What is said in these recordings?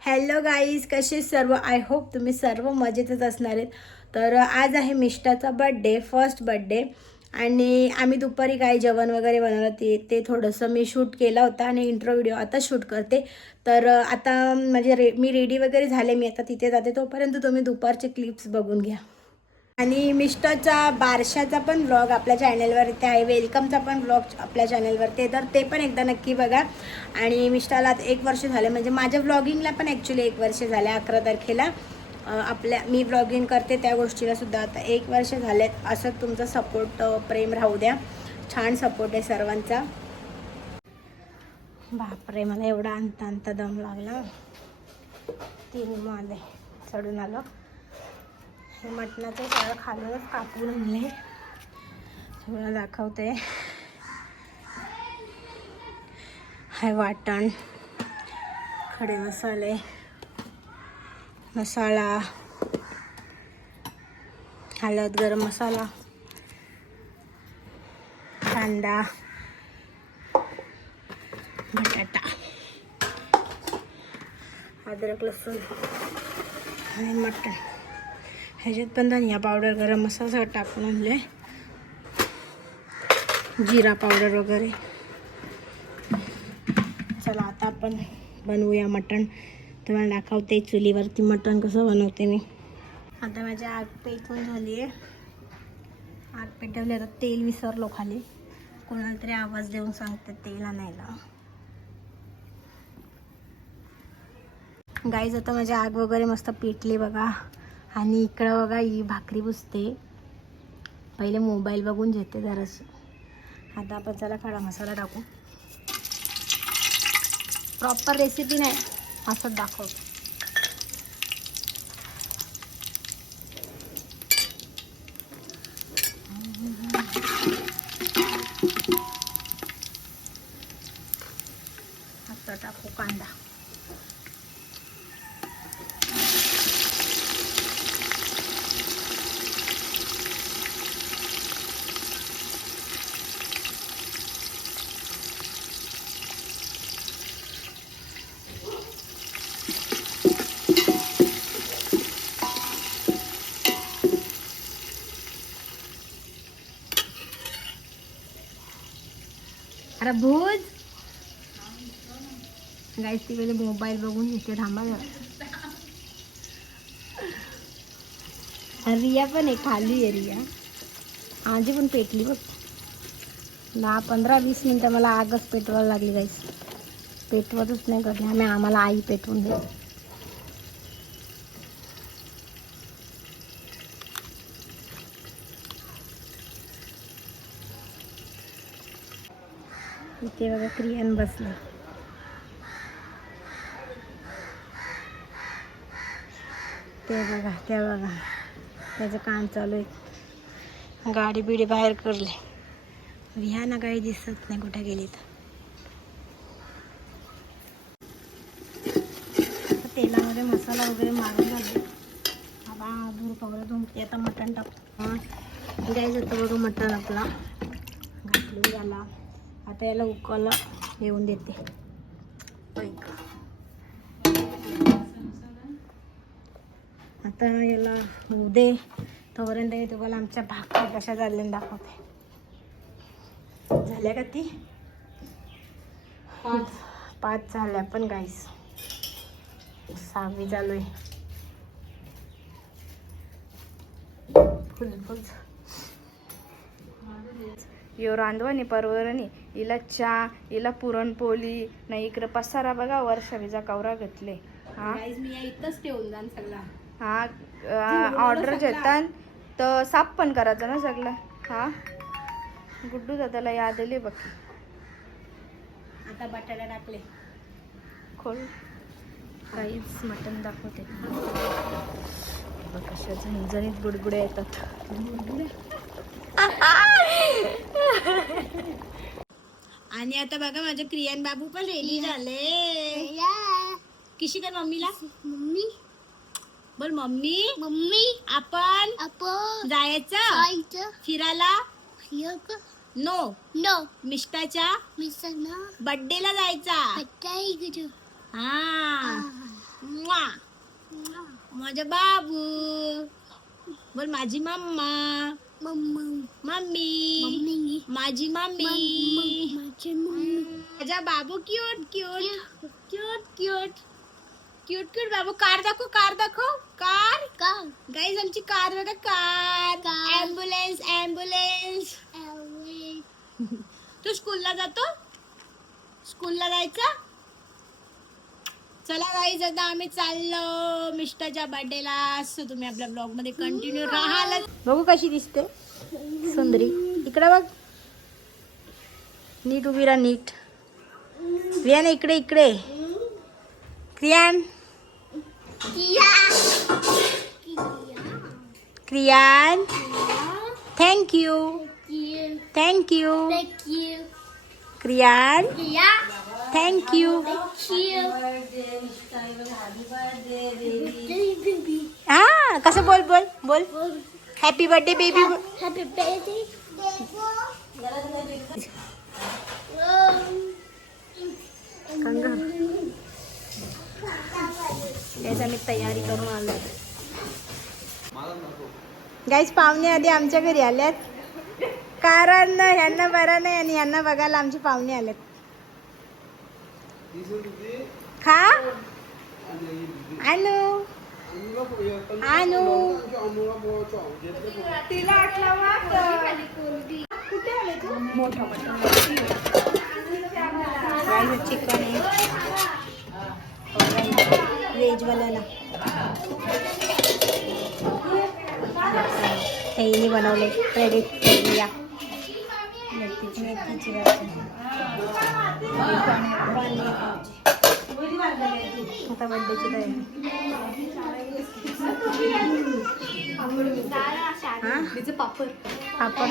Hello guys, कसे सर्व. I hope तुम्ही सर्व मजेतच असणार आहेत. तर आज आहे मिष्टाचा बड्डे, फर्स्ट बड्डे. आणि आम्ही दुपारी काय जेवण वगैरे बनवलं ते थोडंसं मी शूट केला होता आणि इंट्रो व्हिडिओ आता शूट करते. तर आता म्हणजे मी रेडी वगैरे झाले, मी आता तिथे जाते. तोपर्यंत तुम्ही दुपारचे क्लिप्स बघून घ्या. आणि मिस्टरचा बारशाचा पण व्लॉग आपल्या चॅनलवरती आहे, वेलकमचा पण व्लॉग आपल्या चॅनलवरती आहे, तर ते पण एकदा नक्की बघा. आणि मिस्टरला आता 1 वर्ष झालं, म्हणजे माझ्या व्लॉगिंगला पण ॲक्च्युली 1 वर्ष झालं. 11 तारखेला मी व्लॉगिंग करते त्या गोष्टीला सुद्धा आता 1 वर्ष झालेत. असं तुमचं सपोर्ट प्रेम राहू द्या. छान सपोर्ट आहे सर्वांचा. बापरे, मला एवढा आणता दम लागला. 3 मध्ये चढून आलो. हे मटणाचं सगळं खालूनच कापून आणले, सगळं दाखवते. हाय वाटण, खडे मसाले, मसाला, हळद, गरम मसाला, कांदा, बटाटा, अद्रक, लसूण आणि मटण. ह्याच्यात पण धनिया पावडर, गरम मसाला सगळं टाकून आणले, जिरा पावडर वगैरे. चला आता आपण बनवूया मटण. तुम्हाला दाखवते चुलीवरती मटण कसं बनवते मी. आता माझी आग पेटून झाली आहे. आग पेटवली. आता तेल विसरलो खाली, कोणाला तरी आवाज देऊन सांगते तेल आणायला. गाईज आता माझी आग वगैरे मस्त पेटली बघा. आणि इकडं बघा ही भाकरी पुसते. पहिले मोबाईल बघून घेते जराशी. आता आपण चला खडा मसाला टाकू. प्रॉपर रेसिपी नाही, असंच दाखवतो. आता टाकू कांदा. अरे भूज गाईस, ती पहिले मोबाईल बघून घेते. थांबा जरा. रिया पण आहे, खाली आहे रिया. आजी पण पेटली बघ. 10-15-20 मिनटं मला आगच पेटवायला लागली गाईस. पेटवतच नाही करणे आम्हाला आई पेटवून दे. इथे बघा क्रियान बसले. ते बघा त्याचं काम चालू आहे. गाडी बिडी बाहेर करले. ह्या ना काही दिसत नाही कुठे गेली. तर तेलामध्ये मसाला वगैरे मारून झाले. आता दूर पगडं तुमची आता मटण टाकतो. गाईज आता बघा मटण आपला घातलं झाला. आता याला उकळला येऊन देते. आता याला होऊ दे. तोपर्यंत तुम्हाला आमच्या भाकरी कशा झाल्या दाखवते. झाल्या का ती 5 झाल्या पण गाईस. 6वी चालू आहे. फुल यो रांधवानी परवरणी हिला चहा, हिला पुरणपोळी नाही. इकडे पसारा बघा, वर्षावीचा कवरा घेतले. हा मी इथंच ठेवून जाण सगळा. हा ऑर्डर घेतात तर साफ पण करायचं ना सगळं. हा गुड्डू दादाला याद आली बघ. आता बटाटा टाकले. खोल काहीच मटण दाखवते. कशा झणझणीत बुडबुडे येतात. आणि आता बघा माझे क्रियान बाबू पण रेडी झाले. किशी कर मम्मीला. मम्मी बोल. मम्मी आपण जायचं फिरायला. नो मिष्टाच्या बड्डेला जायचा. हा माझा बाबू बोल, माझी मम्मा, मम्मी, माझी मम्मी, माझा बाबू cute cute cute cute cute cute बाबू. कार दाखव, कार दाखव, कार गाईज आमची कार बघा, कार. Ambulance ambulance. तू स्कूलला जातो, स्कूलला जायचं. चला गाईज आता आम्ही चाललो मिष्टाच्या बर्थडेला. असं तुम्ही आपल्या ब्लॉग मध्ये कंटिन्यू राहाल. बघू कशी दिसते सुंदरी. इकडे बघ, नीट उभी राहा, नीट. क्रियान इकडे इकडे. Kriyan Kriyan thank you thank you. Kriyan thank you. हा कसं बोल बोल बोल. Happy birthday baby. Happy birthday. मी तयारी करून आलो. गाईज पाहुणे आधी आमच्या घरी आल्यात, कारण ह्यांना बरं नाही आणि ह्यांना बघायला आमचे पाहुणे आलेत. खा आणू आणू. तिला चिकन आहे व्हेजवाल्याला. ताईने बनवले. क्रेडिट करूया. मेथीची भाजी. आता बर्थडेची तयारी. पापड पापड.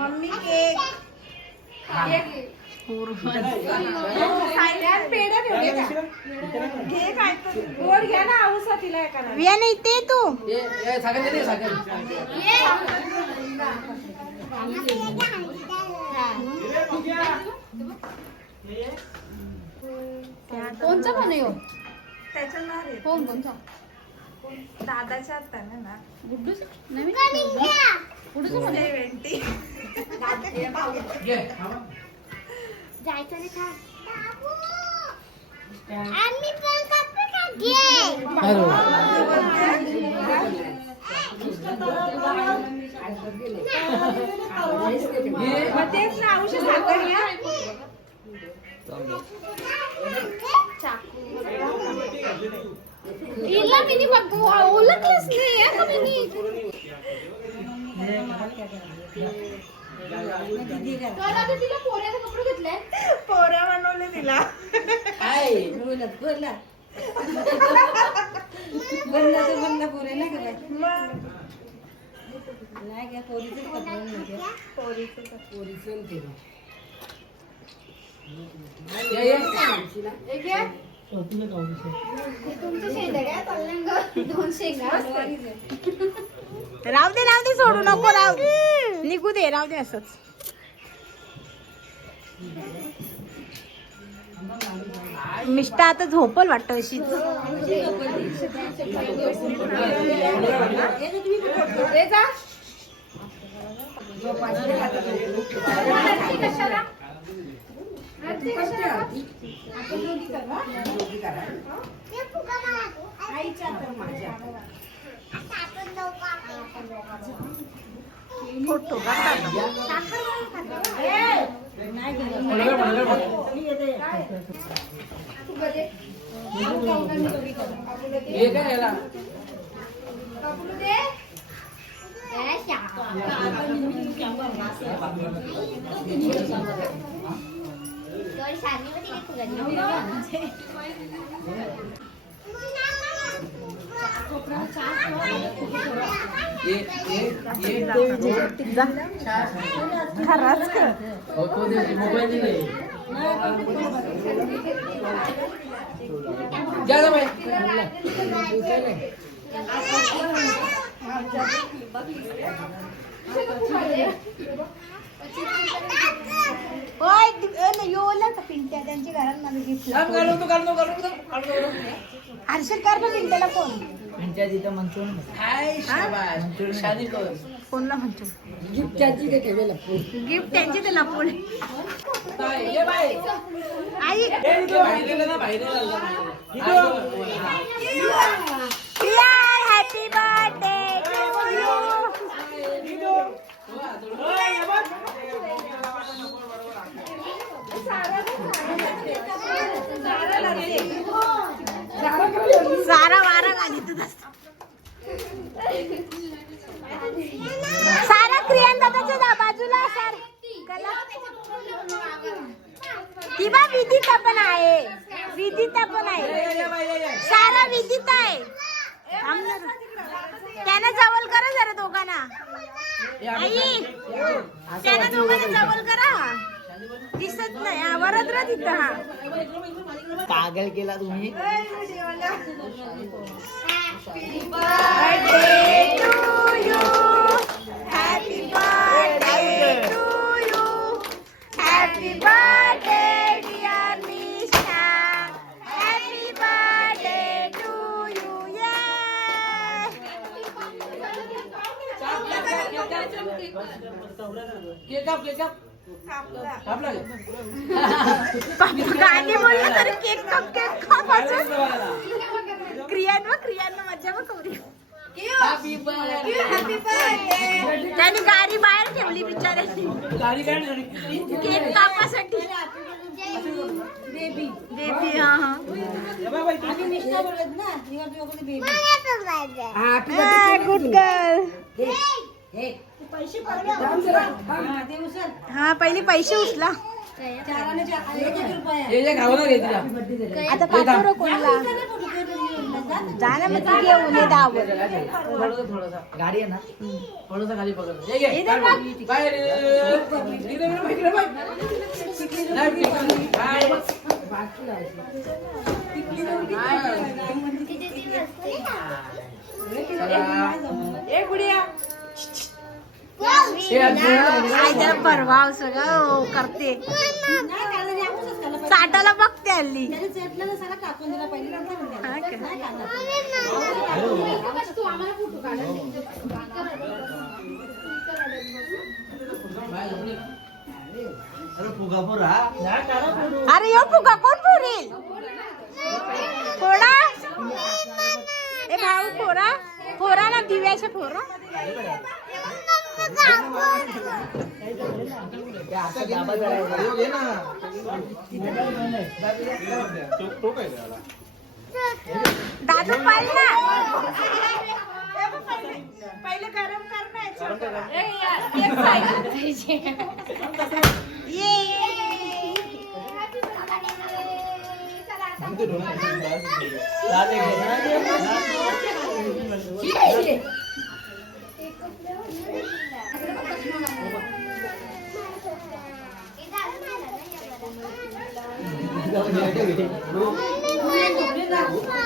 मम्मी केक विया नाही ते तू. कोणचा पण आहे त्याचं नाव आहे कोण कोणचा दादाच्या हाताने ना. गुड्डूच नवीन गुड्डूच पण आहे. जायचं रे खा. आम्ही पण कपडे तेच ना औषध साखर घ्या. हिला मी ओळखलंच नाही का मी. तिला पोऱ्याचे कपडे घेतले. पोऱ्या बनवले तिला. बनला पोरे नाही का नाही का राहू दे सोडू नको. राहू निघू दे. राहू दे असंच. मिष्टा आता झोपल वाटतं अशी. फोटो खराच का होय योला का पिंट्या त्यांच्या घरात मला गिफ्ट हर्षद कर ना पिंट्याला फोन कोणला म्हणतो गिफ्ट त्यांची ते लपून आई हॅपी बर्थडे टू यू सारा वारा घाली तुझा सारा क्रियान दादाच्या बाजूला सर ती बा विदिता पण आहे विदिता पण आहे सारा विदिता आहे त्यांना जवळ करा जरा दोघांना आई त्यांना दोघांना जवळ करा दिसत नाही वरद्र तिथं हा पागल केला तुम्ही birthday to you happy birthday to you happy birthday dear Nisha happy birthday to you गाणी बोललं तरी केक काप क्रियान मजा मग करू त्यांनी गाडी बाहेर ठेवली बिचाऱ्यांनी केक कापासाठी बेबी हा गुड गर्ल हा पहिले पैसे उचला आता पाठव कोणला जा ना मग तू घेऊन ये दावर गाडी आहे ना थोडंसं खाली पकड परवा सगळं करते ताटाला बघते हल्ली अरे यो फुगा कोण फोडेल फोडा ए भाऊ फोडा फोडा ना दिव्याच्या फोडा दादू पाहिजे पहिले गरम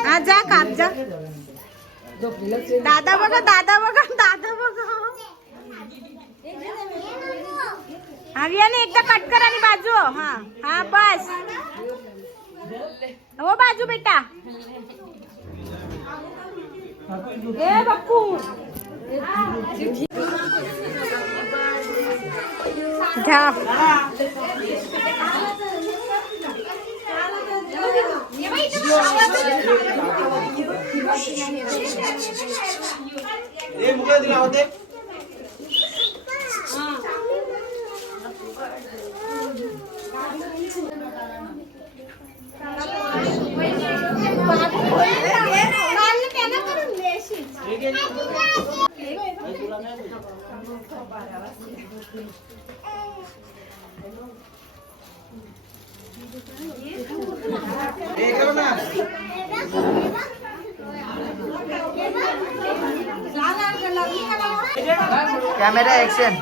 हा जा काप जा दादा बघा दादा बघा दादा बघा आर्याने एकदा कट कर आणि बाजू हा हा बस हो बाजू बेटा ए बापू घ्या कॅमेरा ऍक्शन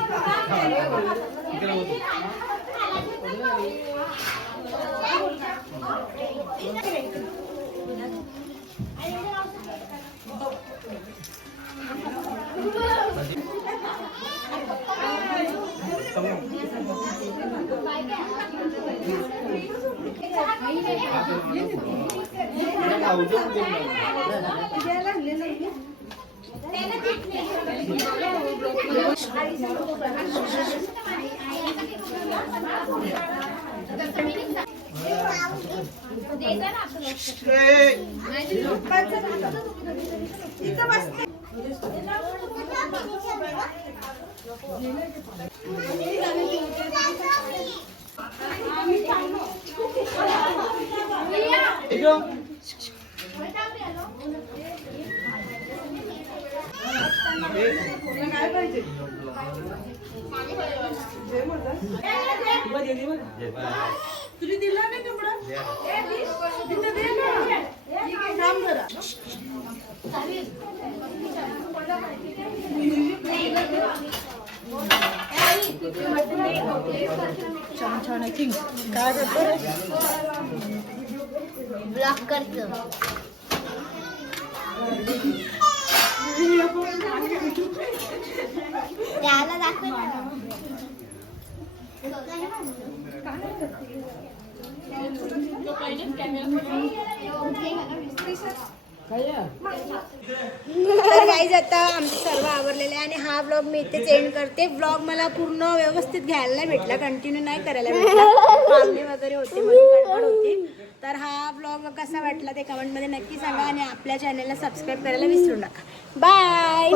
ब्लॉक करतो. त्याला दाखव. तर गाईज आता आमचं सर्व आवरलेलं आहे आणि हा व्लॉग मी इथेच एंड करते. व्लॉग मला पूर्ण व्यवस्थित घ्यायला नाही भेटला, कंटिन्यू नाही करायला भेटला, कामले वगैरे होते, मला गडबड होती. तर हा व्लॉग कसा वाटला ते कमेंटमध्ये नक्की सांगा आणि आपल्या चॅनलला सबस्क्राईब करायला विसरू नका. बाय.